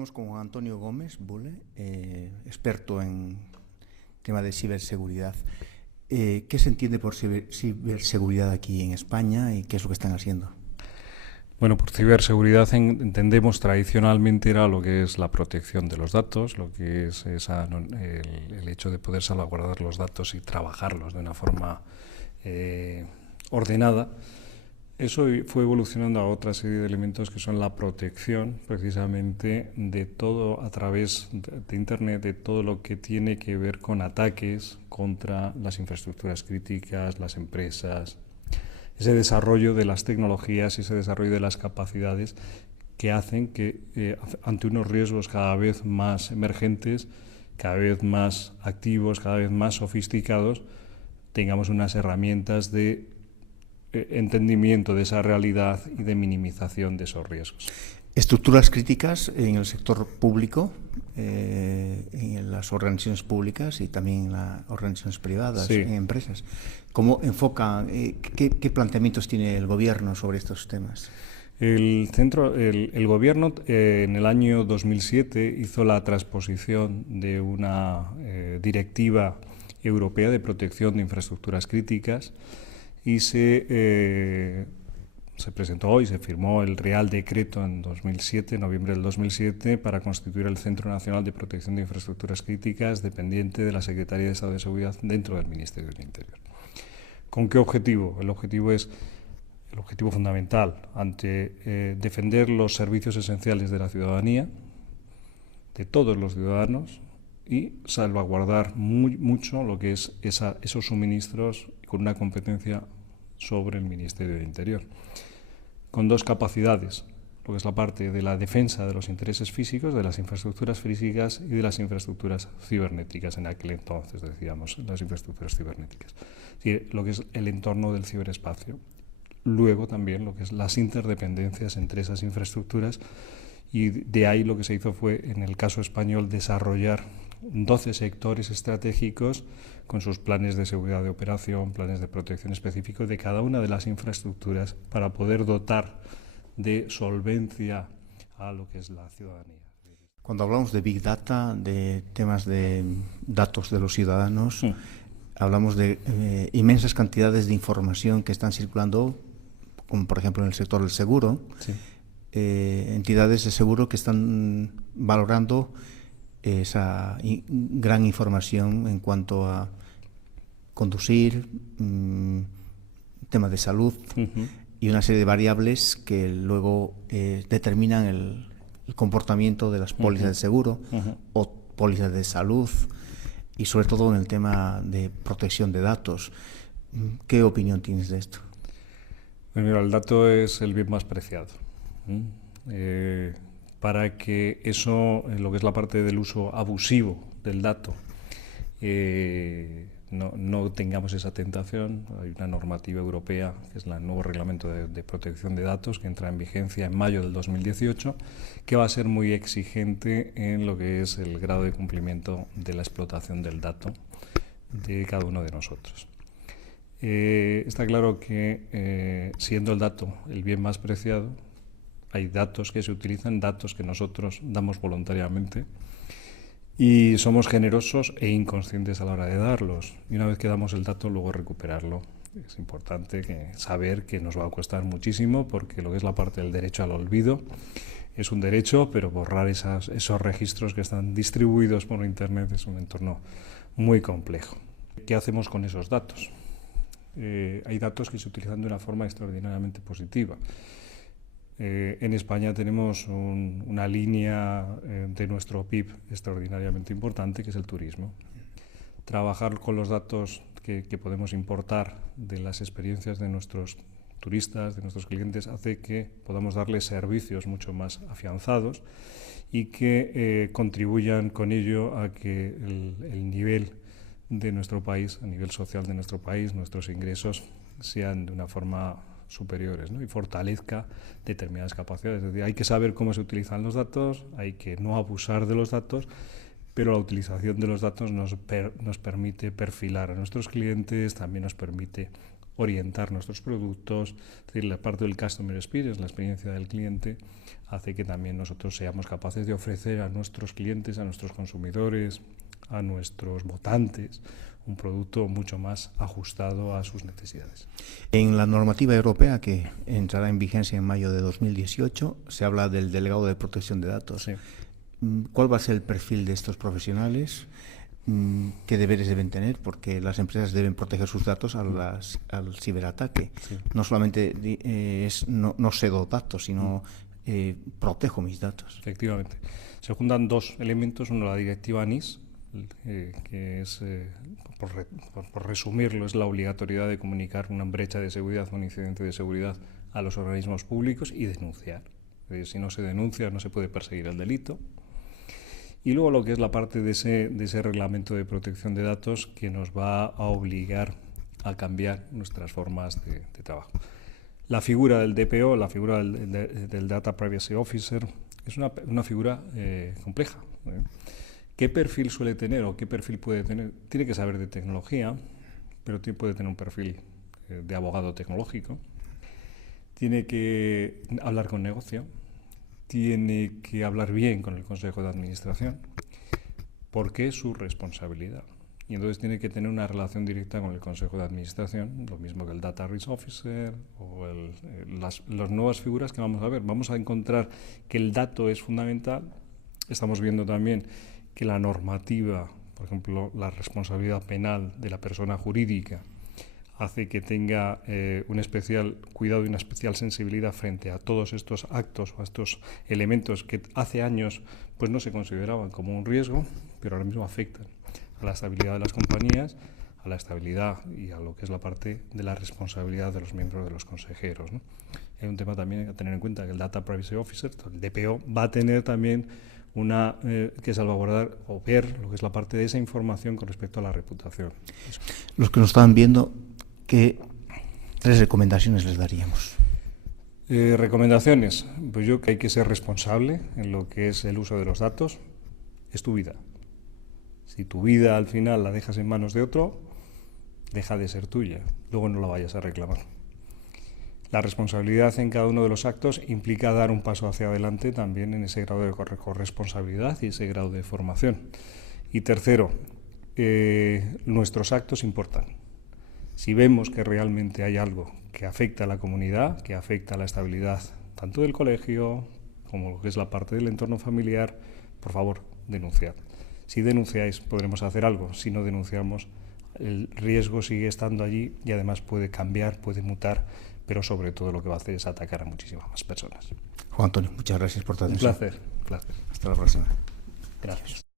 Estamos con Antonio Gómez Bule, experto en tema de ciberseguridad. ¿Qué se entiende por ciberseguridad aquí en España y qué es lo que están haciendo? Bueno, por ciberseguridad entendemos tradicionalmente era lo que es la protección de los datos, lo que es el hecho de poder salvaguardar los datos y trabajarlos de una forma ordenada. Eso fue evolucionando a otra serie de elementos que son la protección precisamente de todo a través de Internet, de todo lo que tiene que ver con ataques contra las infraestructuras críticas, las empresas, ese desarrollo de las tecnologías y ese desarrollo de las capacidades que hacen que ante unos riesgos cada vez más emergentes, cada vez más activos, cada vez más sofisticados, tengamos unas herramientas de entendimiento de esa realidad y de minimización de esos riesgos. Estructuras críticas en el sector público, en las organizaciones públicas y también en las organizaciones privadas, sí. En empresas. ¿Cómo enfocan, qué planteamientos tiene el gobierno sobre estos temas? El gobierno en el año 2007 hizo la transposición de una directiva europea de protección de infraestructuras críticas y se presentó y se firmó el Real Decreto en 2007, noviembre del 2007, para constituir el Centro Nacional de Protección de Infraestructuras Críticas, dependiente de la Secretaría de Estado de Seguridad dentro del Ministerio del Interior. ¿Con qué objetivo? El objetivo es el objetivo fundamental ante defender los servicios esenciales de la ciudadanía, de todos los ciudadanos, y salvaguardar mucho lo que es esos suministros con una competencia sobre el Ministerio del Interior, con dos capacidades, lo que es la parte de la defensa de los intereses físicos, de las infraestructuras físicas y de las infraestructuras cibernéticas, en aquel entonces decíamos las infraestructuras cibernéticas, es decir, lo que es el entorno del ciberespacio. Luego también lo que es las interdependencias entre esas infraestructuras, y de ahí lo que se hizo fue, en el caso español, desarrollar 12 sectores estratégicos con sus planes de seguridad de operación, planes de protección específicos de cada una de las infraestructuras para poder dotar de solvencia a lo que es la ciudadanía. Cuando hablamos de Big Data, de temas de datos de los ciudadanos, hablamos de inmensas cantidades de información que están circulando, como por ejemplo en el sector del seguro, sí. Entidades de seguro que están valorando esa gran información en cuanto a conducir, temas de salud y una serie de variables que luego determinan el comportamiento de las pólizas de seguro o pólizas de salud y sobre todo en el tema de protección de datos. ¿Qué opinión tienes de esto? Pues mira, el dato es el bien más preciado. Para que eso, lo que es la parte del uso abusivo del dato, no tengamos esa tentación. Hay una normativa europea, que es el nuevo reglamento de protección de datos, que entra en vigencia en mayo del 2018, que va a ser muy exigente en lo que es el grado de cumplimiento de la explotación del dato de cada uno de nosotros. Está claro que siendo el dato el bien más preciado, hay datos que se utilizan, datos que nosotros damos voluntariamente y somos generosos e inconscientes a la hora de darlos. Y una vez que damos el dato, luego recuperarlo. Es importante saber que nos va a costar muchísimo, porque lo que es la parte del derecho al olvido es un derecho, pero borrar esos registros que están distribuidos por Internet es un entorno muy complejo. ¿Qué hacemos con esos datos? Hay datos que se utilizan de una forma extraordinariamente positiva. En España tenemos una línea de nuestro PIB extraordinariamente importante, que es el turismo. Trabajar con los datos que podemos importar de las experiencias de nuestros turistas, de nuestros clientes, hace que podamos darles servicios mucho más afianzados y que contribuyan con ello a que el nivel de nuestro país, a nivel social de nuestro país, nuestros ingresos sean de una forma superiores, ¿no? Y fortalezca determinadas capacidades. Es decir, hay que saber cómo se utilizan los datos, hay que no abusar de los datos, pero la utilización de los datos nos permite perfilar a nuestros clientes, también nos permite orientar nuestros productos, es decir, la parte del customer experience, la experiencia del cliente, hace que también nosotros seamos capaces de ofrecer a nuestros clientes, a nuestros consumidores, a nuestros votantes, un producto mucho más ajustado a sus necesidades. En la normativa europea, que entrará en vigencia en mayo de 2018, se habla del delegado de protección de datos. Sí. ¿Cuál va a ser el perfil de estos profesionales? ¿Qué deberes deben tener? Porque las empresas deben proteger sus datos al ciberataque. Sí. No solamente no cedo datos, sino protejo mis datos. Efectivamente. Se juntan dos elementos. Uno, la directiva NIS, que es, por resumirlo, es la obligatoriedad de comunicar una brecha de seguridad o un incidente de seguridad a los organismos públicos y denunciar. Si no se denuncia, no se puede perseguir el delito. Y luego lo que es la parte de ese reglamento de protección de datos que nos va a obligar a cambiar nuestras formas de trabajo. La figura del DPO, la figura del Data Privacy Officer, es una figura compleja. ¿Qué perfil suele tener o qué perfil puede tener? Tiene que saber de tecnología, pero puede tener un perfil de abogado tecnológico. Tiene que hablar con negocio. Tiene que hablar bien con el Consejo de Administración, porque es su responsabilidad. Y entonces tiene que tener una relación directa con el Consejo de Administración, lo mismo que el Data Risk Officer o las nuevas figuras que vamos a ver. Vamos a encontrar que el dato es fundamental. Estamos viendo también que la normativa, por ejemplo, la responsabilidad penal de la persona jurídica, hace que tenga un especial cuidado y una especial sensibilidad frente a todos estos actos o a estos elementos que hace años pues no se consideraban como un riesgo, pero ahora mismo afectan a la estabilidad de las compañías, a la estabilidad y a lo que es la parte de la responsabilidad de los miembros de los consejeros, ¿no? Hay un tema también a tener en cuenta, que el Data Privacy Officer, el DPO, va a tener también que salvaguardar o ver lo que es la parte de esa información con respecto a la reputación. Los que nos estaban viendo, ¿qué 3 recomendaciones les daríamos? Recomendaciones. Pues yo creo que hay que ser responsable en lo que es el uso de los datos. Es tu vida. Si tu vida al final la dejas en manos de otro, deja de ser tuya. Luego no la vayas a reclamar. La responsabilidad en cada uno de los actos implica dar un paso hacia adelante también en ese grado de corresponsabilidad y ese grado de formación. Y tercero, nuestros actos importan. Si vemos que realmente hay algo que afecta a la comunidad, que afecta a la estabilidad tanto del colegio como lo que es la parte del entorno familiar, por favor, denunciad. Si denunciáis, podremos hacer algo. Si no denunciamos, el riesgo sigue estando allí y además puede cambiar, puede mutar, pero sobre todo lo que va a hacer es atacar a muchísimas más personas. Juan Antonio, muchas gracias por tu atención. Un placer. Hasta la próxima. Gracias.